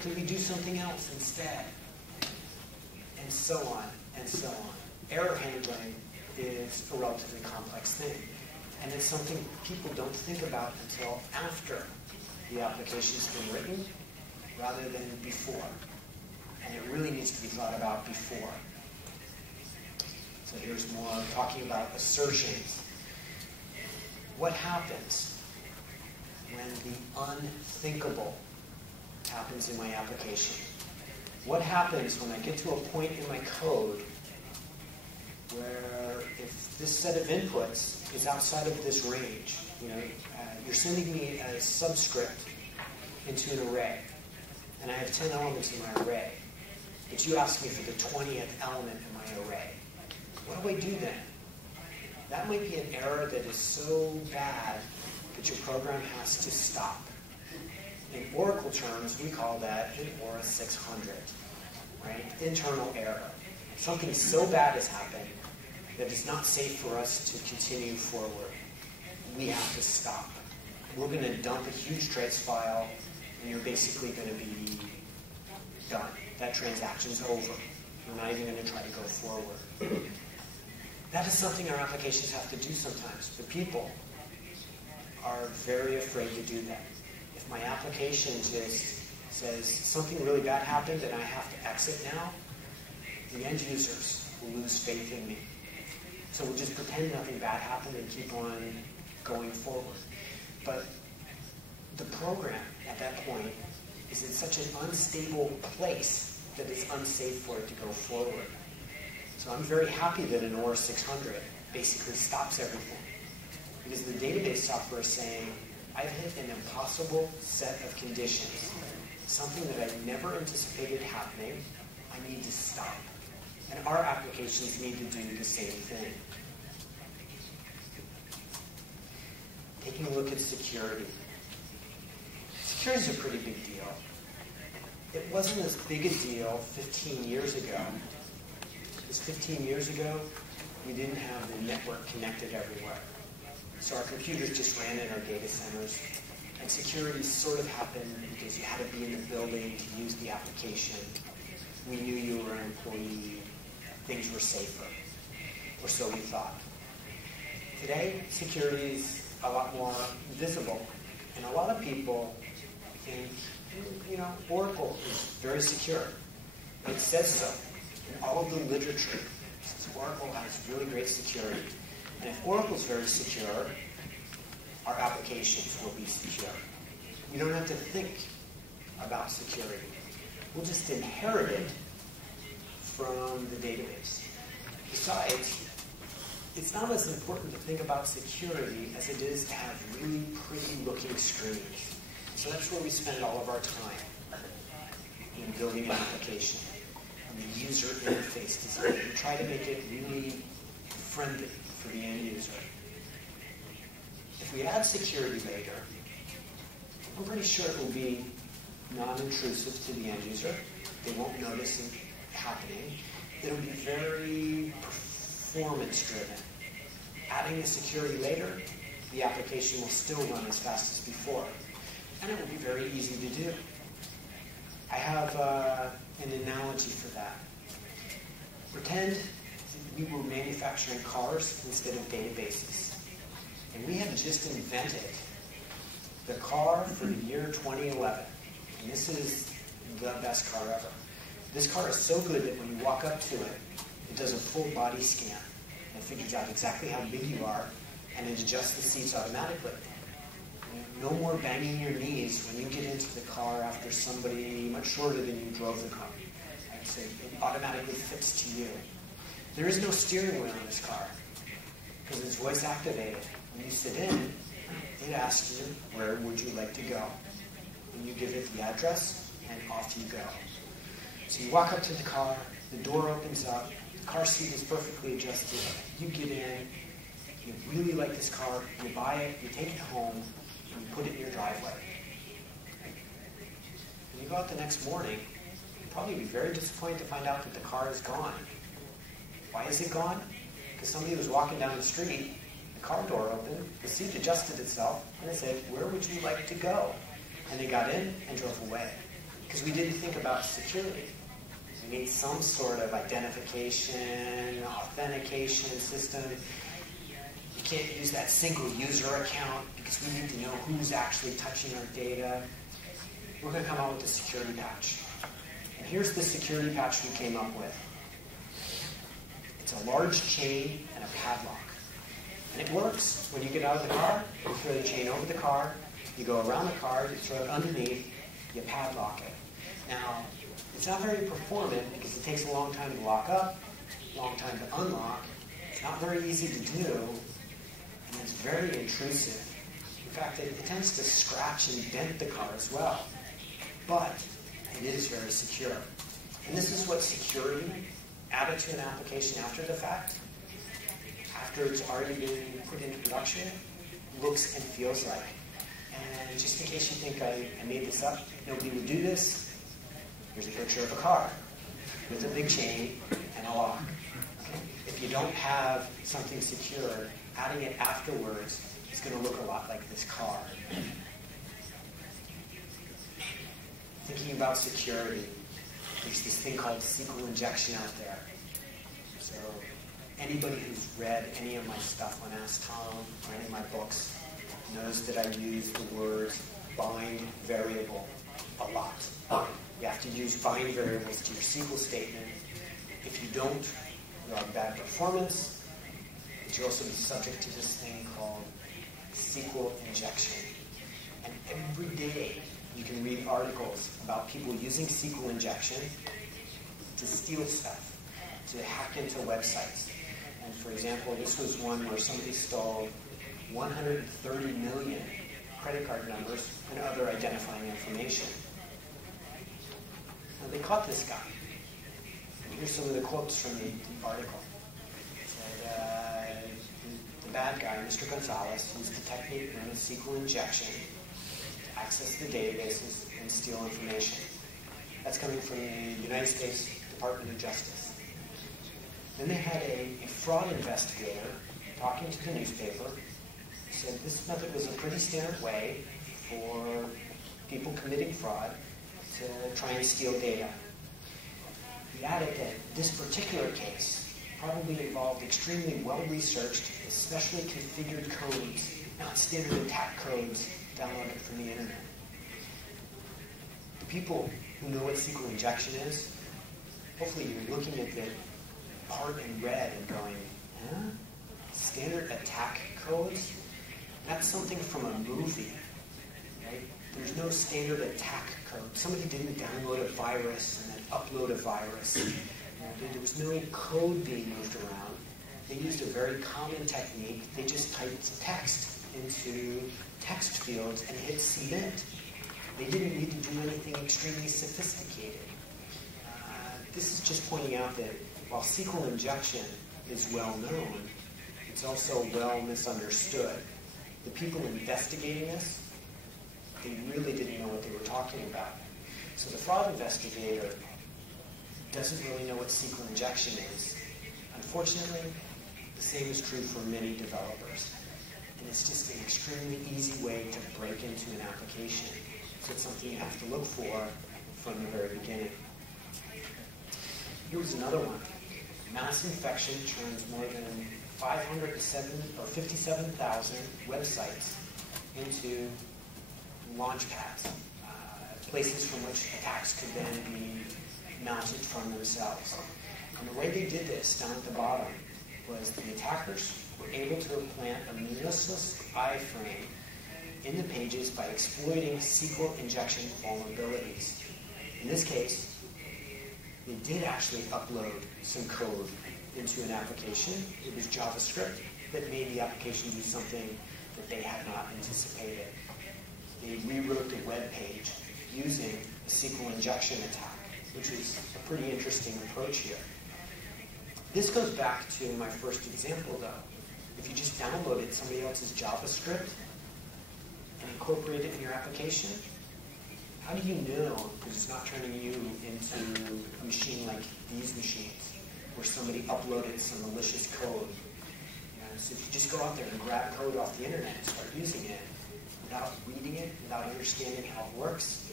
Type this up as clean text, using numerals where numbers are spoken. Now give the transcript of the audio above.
Could we do something else instead? And so on, and so on. Error handling is a relatively complex thing. And it's something people don't think about until after the application's been written, rather than before. And it really needs to be thought about before. So here's more talking about assertions. What happens when the unthinkable happens in my application? What happens when I get to a point in my code where if this set of inputs is outside of this range, you're sending me a subscript into an array, and I have 10 elements in my array, but you ask me for the 20th element in my array. What do I do then? That might be an error that is so bad that your program has to stop. In Oracle terms, we call that an Aura 600, right? Internal error. Something so bad has happened that it's not safe for us to continue forward. We have to stop. We're going to dump a huge trace file, and you're basically going to be done. That transaction's over. We're not even going to try to go forward. That is something our applications have to do sometimes. The people are very afraid to do that. If my application just says something really bad happened and I have to exit now, the end users will lose faith in me. So we'll just pretend nothing bad happened and keep on going forward. But the program at that point is in such an unstable place that it's unsafe for it to go forward. So I'm very happy that an Aura 600 basically stops everything. Because the database software is saying, I've hit an impossible set of conditions, something that I never anticipated happening. I need to stop. And our applications need to do the same thing. Taking a look at security. Security is a pretty big deal. It wasn't as big a deal 15 years ago. Because 15 years ago, we didn't have the network connected everywhere. So our computers just ran in our data centers. And security sort of happened because you had to be in the building to use the application. We knew you were an employee. Things were safer. Or so we thought. Today, security is a lot more visible. And a lot of people think, Oracle is very secure. It says so in all of the literature. It says Oracle has really great security. And if Oracle is very secure, our applications will be secure. We don't have to think about security. We'll just inherit it from the database. Besides, it's not as important to think about security as it is to have really pretty looking screens. So that's where we spend all of our time in building an application. And the user interface design. We try to make it really friendly for the end user. If we add security later, I'm pretty sure it will be non-intrusive to the end user. They won't notice it happening. It'll be very performance-driven. Adding the security later, the application will still run as fast as before. And it will be very easy to do. I have an analogy for that. Pretend we were manufacturing cars instead of databases. And we had just invented the car for the year 2011. And this is the best car ever. This car is so good that when you walk up to it, it does a full body scan. It figures out exactly how big you are, and it adjusts the seats automatically. No more banging your knees when you get into the car after somebody much shorter than you drove the car. Right? So it automatically fits to you. There is no steering wheel in this car because it's voice activated. When you sit in, it asks you, where would you like to go? And you give it the address, and off you go. So you walk up to the car, the door opens up, the car seat is perfectly adjusted, you get in, you really like this car, you buy it, you take it home, and you put it in your driveway. When you go out the next morning, you'll probably be very disappointed to find out that the car is gone. Why is it gone? Because somebody was walking down the street, the car door opened, the seat adjusted itself, and it said, where would you like to go? And they got in and drove away. Because we didn't think about security. We need some sort of identification, authentication system. You can't use that single user account because we need to know who's actually touching our data. We're going to come out with a security patch. And here's the security patch we came up with. It's a large chain and a padlock. And it works. When you get out of the car, you throw the chain over the car, you go around the car, you throw it underneath, you padlock it. Now, it's not very performant because it takes a long time to lock up, a long time to unlock. It's not very easy to do, and it's very intrusive. In fact, it tends to scratch and dent the car as well. But it is very secure. And this is what security added to an application after the fact, after it's already been put into production, looks and feels like. And just in case you think I made this up, nobody would do this, here's a picture of a car with a big chain and a lock. Okay? If you don't have something secure, adding it afterwards is going to look a lot like this car. Thinking about security, there's this thing called SQL injection out there. So anybody who's read any of my stuff on AskTom or any of my books knows that I use the words bind variable a lot. You have to use bind variables to your SQL statement. If you don't, you'll have bad performance, but you'll also be subject to this thing called SQL injection. And every day you can read articles about people using SQL injection to steal stuff, to hack into websites. And for example, this was one where somebody stole 130 million credit card numbers and other identifying information. Now they caught this guy. And here's some of the quotes from the article. It said, the bad guy, Mr. Gonzalez, used the technique known as SQL injection to access the databases and steal information. That's coming from the United States Department of Justice. Then they had a fraud investigator talking to the newspaper. He said this method was a pretty standard way for people committing fraud to try and steal data. He added that this particular case probably involved extremely well-researched, especially configured codes, not standard attack codes downloaded from the internet. The people who know what SQL injection is, hopefully you're looking at the part in red and going, huh? Standard attack codes? That's something from a movie, right? There's no standard attack code. Somebody didn't download a virus and then upload a virus. There was no code being moved around. They used a very common technique. They just typed text into text fields and hit submit. They didn't need to do anything extremely sophisticated. This is just pointing out that while SQL injection is well known, it's also well misunderstood. The people investigating this, they really didn't know what they were talking about. So the fraud investigator doesn't really know what SQL injection is. Unfortunately, the same is true for many developers. And it's just an extremely easy way to break into an application. So it's something you have to look for from the very beginning. Here's another one. Mass infection turns more than 57,000 websites into launch pads, places from which attacks could then be mounted from themselves. And the way they did this down at the bottom was the attackers were able to implant a malicious iframe in the pages by exploiting SQL injection vulnerabilities. In this case, they did actually upload some code into an application. It was JavaScript that made the application do something that they had not anticipated. They rewrote the web page using a SQL injection attack, which is a pretty interesting approach here. This goes back to my first example, though. If you just downloaded somebody else's JavaScript and incorporate it in your application, how do you know that it's not turning you into a machine like these machines, where somebody uploaded some malicious code? So if you just go out there and grab code off the internet and start using it without reading it, without understanding how it works,